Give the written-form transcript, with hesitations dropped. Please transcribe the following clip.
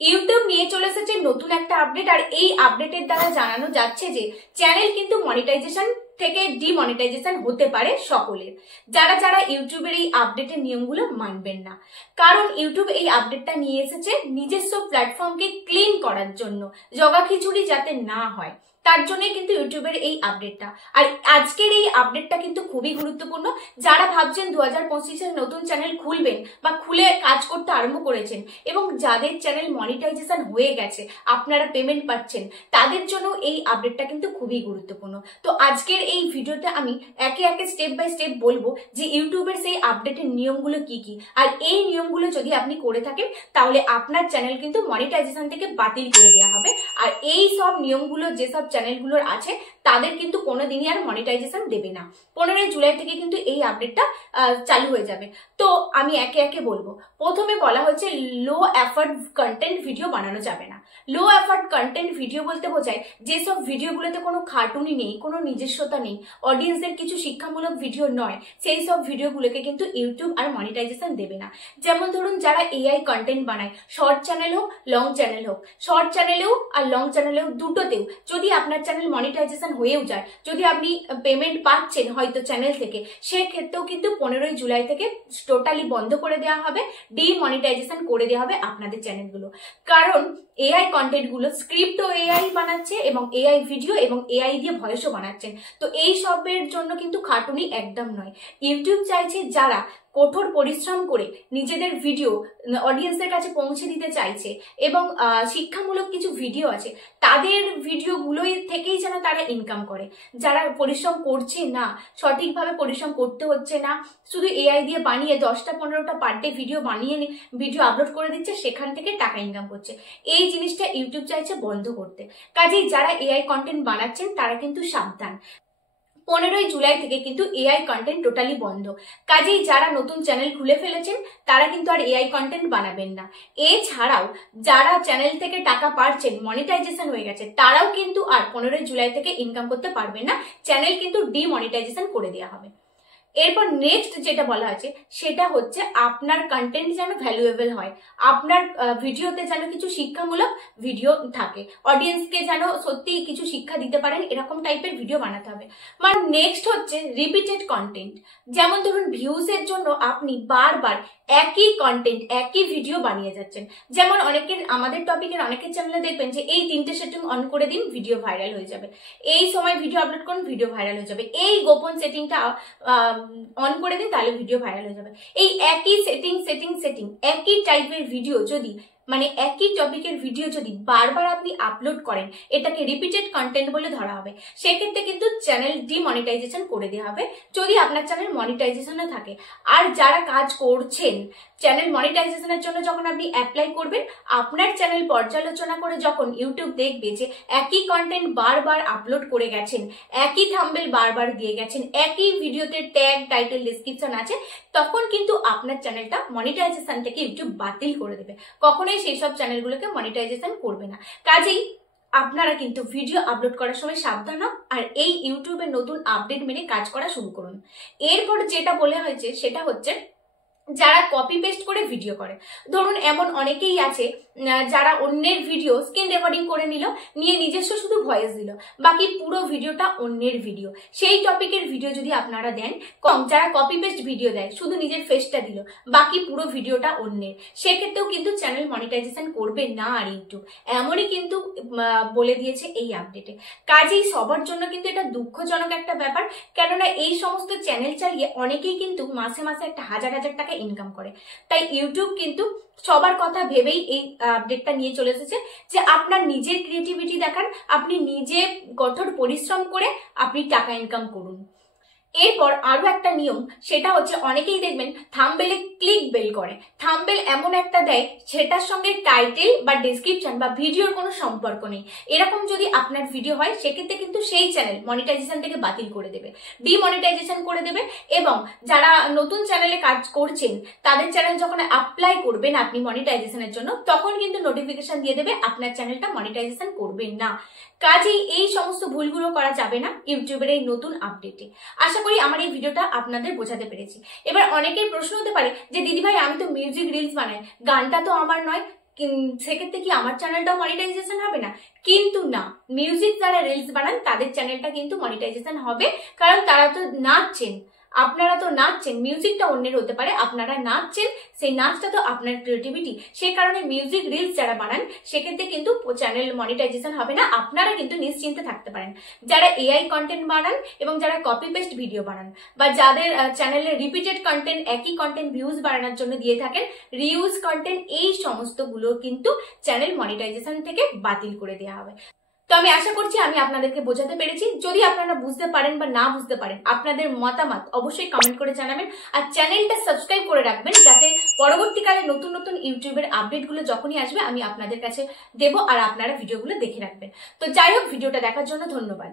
YouTube নিয়ে চলে এসেছে নতুন একটা আপডেট, আর এই আপডেটের দ্বারা জানানো যাচ্ছে যে চ্যানেল কিন্তু মনিটাইজেশন থেকে ডিমনিটাইজেশন হতে পারে সকলের, যারা যারা ইউটিউবের এই আপডেটের নিয়মগুলো মানবেন না। কারণ ইউটিউব এই আপডেটটা নিয়ে এসেছে নিজস্ব প্ল্যাটফর্মকে ক্লিন করার জন্য, জগাখিচুড়ি যাতে না হয় তার জন্য কিন্তু ইউটিউবের এই আপডেটটা। আর আজকের এই আপডেটটা কিন্তু খুবই গুরুত্বপূর্ণ। যারা ভাবছেন 2025-এ নতুন চ্যানেল খুলবেন বা খুলে কাজ করতে আরম্ভ করেছেন এবং যাদের চ্যানেল মনিটাইজেশন হয়ে গেছে, আপনারা পেমেন্ট পাচ্ছেন, তাদের জন্য এই আপডেটটা কিন্তু খুবই গুরুত্বপূর্ণ। তো আজকের এই ভিডিওতে আমি একে একে স্টেপ বাই স্টেপ বলবো যে ইউটিউবের সেই আপডেটের নিয়মগুলো কি কি, আর এই নিয়মগুলো যদি আপনি করে থাকেন তাহলে আপনার চ্যানেল কিন্তু মনিটাইজেশন থেকে বাতিল করে দেওয়া হবে। আর এই সব নিয়মগুলো যেসব চ্যানেলগুলোর আছে তাদের কিন্তু কোনোদিনই আর মনিটাইজেশন দেবে না। 15 জুলাই থেকে কিন্তু এই আপডেটটা চালু হয়ে যাবে। তো আমি একে একে বলবো। প্রথমে বলা হচ্ছে লো এফার্ট কন্টেন্ট ভিডিও বানানো যাবে না। লো এফার্ট কন্টেন্ট ভিডিও বলতে বোঝায় যেসব ভিডিওগুলোতে কোনো খাটুনি নেই, কোনো নিজস্বতা নেই, অডিয়েন্সের কিছু শিক্ষামূলক ভিডিও নয়, সেই সব ভিডিওগুলোকে কিন্তু ইউটিউব আর মনিটাইজেশন দেবে না। যেমন ধরুন যারা এআই কন্টেন্ট বানায়, শর্ট চ্যানেল হোক লং চ্যানেল হোক, শর্ট চ্যানেলেও আর লং চ্যানেলেও দুটোতেও যদি আপনার চ্যানেল মনিটাইজেশন হয়েও যায়, যদি আপনি পেমেন্ট পাচ্ছেন হয়তো চ্যানেল থেকে, সেক্ষেত্রেও কিন্তু 15 জুলাই থেকে টোটালি বন্ধ করে দেওয়া হবে, ডিমনিটাইজেশন করে দেওয়া হবে আপনাদের চ্যানেলগুলো। কারণ এআই কন্টেন্টগুলো স্ক্রিপ্টও এআই বানাচ্ছে এবং এআই ভিডিও এবং এআই দিয়ে ভয়েসও বানাচ্ছেন। তো এই সবের জন্য কিন্তু খাটুনি একদম নয়। ইউটিউব চাইছে যারা কঠোর পরিশ্রম করে নিজেদের ভিডিও অডিয়েন্সের কাছে পৌঁছে দিতে চাইছে এবং শিক্ষামূলক কিছু ভিডিও আছে, তাদের ভিডিওগুলোই থেকেই যেন তারা ইনকাম করে। যারা পরিশ্রম করছে না, সঠিকভাবে পরিশ্রম করতে হচ্ছে না, শুধু এআই দিয়ে বানিয়ে 10টা 15টা পার ডে ভিডিও বানিয়ে ভিডিও আপলোড করে দিচ্ছে, সেখান থেকে টাকা ইনকাম করছে, এই জিনিসটা ইউটিউব চাইছে বন্ধ করতে। কাজেই যারা এআই কন্টেন্ট বানাচ্ছেন তারা কিন্তু সাবধান। 15 জুলাই থেকে কিন্তু এআই কন্টেন্ট টোটালি বন্ধ। কাজেই যারা নতুন চ্যানেল খুলে ফেলেছেন তারা কিন্তু আর এআই কন্টেন্ট বানাবেন না। এছাড়াও যারা চ্যানেল থেকে টাকা পাচ্ছেন, মনিটাইজেশন হয়ে গেছে, তারাও কিন্তু আর 15 জুলাই থেকে ইনকাম করতে পারবেন না, চ্যানেল কিন্তু ডিমনিটাইজেশন করে দেওয়া হবে। এরপর নেক্সট যেটা বলা আছে সেটা হচ্ছে আপনার কন্টেন্ট যেন ভ্যালুয়েবল হয়, আপনার ভিডিওতে যেন কিছু শিক্ষামূলক ভিডিও থাকে, অডিয়েন্সকে যেন সত্যি কিছু শিক্ষা দিতে পারেন এরকম টাইপের ভিডিও বানাতে হবে। মানে নেক্সট হচ্ছে রিপিটেড কন্টেন্ট। যেমন ধরুন ভিউজের জন্য আপনি বারবার একই কন্টেন্ট, একই ভিডিও বানিয়ে যাচ্ছেন। যেমন অনেকের, আমাদের টপিকের অনেকের চ্যানেলে দেখবেন যে এই 3টে সেটিং অন করে দিন, ভিডিও ভাইরাল হয়ে যাবে, এই সময় ভিডিও আপলোড করুন, ভিডিও ভাইরাল হয়ে যাবে, এই গোপন সেটিংটা অন করে দিন তাহলে ভিডিও ভাইরাল হয়ে যাবে। এই একই সেটিং একই টাইপের ভিডিও যদি, মানে একই টপিকের ভিডিও যদি বারবার আপনি আপলোড করেন, এটাকে রিপিটেড কন্টেন্ট বলে ধরা হবে। সেক্ষেত্রে কিন্তু চ্যানেল ডিমনিটাইজেশন করে দেওয়া হবে যদি আপনার চ্যানেল মনিটাইজেশনে থাকে। আর যারা কাজ করছেন চ্যানেল মনিটাইজেশনের জন্য, যখন আপনি অ্যাপ্লাই করবেন, আপনার চ্যানেল পর্যালোচনা করে যখন ইউটিউব দেখবে যে একই কন্টেন্ট বারবার আপলোড করে গেছেন, একই থাম্বনেল বারবার দিয়ে গেছেন, একই ভিডিওতে ট্যাগ, টাইটেল, ডেসক্রিপশন আছে, তখন কিন্তু আপনার চ্যানেলটা মনিটাইজেশন থেকে ইউটিউব বাতিল করে দেবে। কখনোই সেই সব চ্যানেলগুলোকে মনিটাইজেশন করবে না। কাজেই আপনারা কিন্তু ভিডিও আপলোড করার সময় সাবধান হন আর এই ইউটিউবের নতুন আপডেট মেনে কাজ করা শুরু করুন। এরপর যেটা বলা হয়েছে সেটা হচ্ছে যারা কপি পেস্ট করে ভিডিও করে। ধরুন এমন অনেকেই আছে যারা অন্যের ভিডিও স্ক্রিন রেকর্ডিং করে নিয়ে নিজস্ব শুধু ভয়েস দিল, বাকি পুরো ভিডিওটা অন্যের ভিডিও। সেই টপিকের ভিডিও যদি আপনারা দেন, যারা কপি পেস্ট ভিডিও দেয়, শুধু নিজের ফেসটা দিল, বাকি পুরো ভিডিওটা অন্যের, সেক্ষেত্রেও কিন্তু চ্যানেল মনিটাইজেশন করবে না আর ইউটিউব, এমনই কিন্তু বলে দিয়েছে এই আপডেটে। কাজেই সবার জন্য কিন্তু এটা দুঃখজনক একটা ব্যাপার, কেননা এই সমস্ত চ্যানেল চালিয়ে অনেকেই কিন্তু মাসে মাসে একটা হাজার টাকা ইনকাম করে। তাই ইউটিউব কিন্তু সবার কথা ভেবেই এই আপডেটটা নিয়ে চলে এসেছে যে আপনার নিজের ক্রিয়েটিভিটি দেখান, আপনি নিজে কঠোর পরিশ্রম করে আপনি টাকা ইনকাম করুন। এরপর আরো একটা নিয়ম, সেটা হচ্ছে অনেকেই দেখবেন থাম্বনেলে ক্লিক বেল করে। থাম্বনেল এমন একটা দেয় সেটার সঙ্গে টাইটেল বা ডেসক্রিপশন বা ভিডিওর কোনো সম্পর্ক নেই। এরকম যদি আপনার ভিডিও হয় সেক্ষেত্রে কিন্তু সেই চ্যানেল মনিটাইজেশন থেকে বাতিল করে দেবে, ডিমনিটাইজেশন করে দেবে। এবং যারা নতুন চ্যানেলে কাজ করছেন তাদের চ্যানেল যখন অ্যাপ্লাই করবেন আপনি মনিটাইজেশনের জন্য, তখন কিন্তু নোটিফিকেশন দিয়ে দেবে আপনার চ্যানেলটা মনিটাইজেশন করবেন না। কাজেই এই সমস্ত ভুলগুলো করা যাবে না ইউটিউবের এই নতুন আপডেটে। আশা করি আমার এই ভিডিওটা আপনাদের বোঝাতে পেরেছি। এবার অনেকের প্রশ্ন হতে পারে যে দিদিভাই আমি তো মিউজিক রিলস বানাই, গানটা তো আমার নয়, সেক্ষেত্রে কি আমার চ্যানেলটাও মনিটাইজেশন হবে না? কিন্তু না, মিউজিক যারা রিলস বানান তাদের চ্যানেলটা কিন্তু মনিটাইজেশন হবে, কারণ তারা তো নাচছেন, আপনারা তো নাচছেন, মিউজিকটা অন্যের হতে পারে, আপনারা নাচছেন, সেই নাচটা তো আপনার ক্রিয়েটিভিটি, সেই কারণে মিউজিক রিলস যারা বানান সেক্ষেত্রে কিন্তু চ্যানেল মনিটাইজেশন হবে না, আপনারা কিন্তু নিশ্চিন্তে থাকতে পারেন। যারা এআই কন্টেন্ট বানান এবং যারা কপি পেস্ট ভিডিও বানান বা যাদের চ্যানেলে রিপিটেড কন্টেন্ট, একই কন্টেন্ট ভিউজ বাড়ানোর জন্য দিয়ে থাকেন, রিউজ কন্টেন্ট, এই সমস্তগুলো কিন্তু চ্যানেল মনিটাইজেশন থেকে বাতিল করে দেওয়া হবে। তো আমি আশা করছি আমি আপনাদেরকে বোঝাতে পেরেছি। যদি আপনারা বুঝতে পারেন বা না বুঝতে পারেন, আপনাদের মতামত অবশ্যই কমেন্ট করে জানাবেন, আর চ্যানেলটা সাবস্ক্রাইব করে রাখবেন যাতে পরবর্তীকালে নতুন নতুন ইউটিউবের আপডেটগুলো যখনই আসবে আমি আপনাদের কাছে দেবো আর আপনারা ভিডিওগুলো দেখে রাখবেন। তো যাই হোক, ভিডিওটা দেখার জন্য ধন্যবাদ।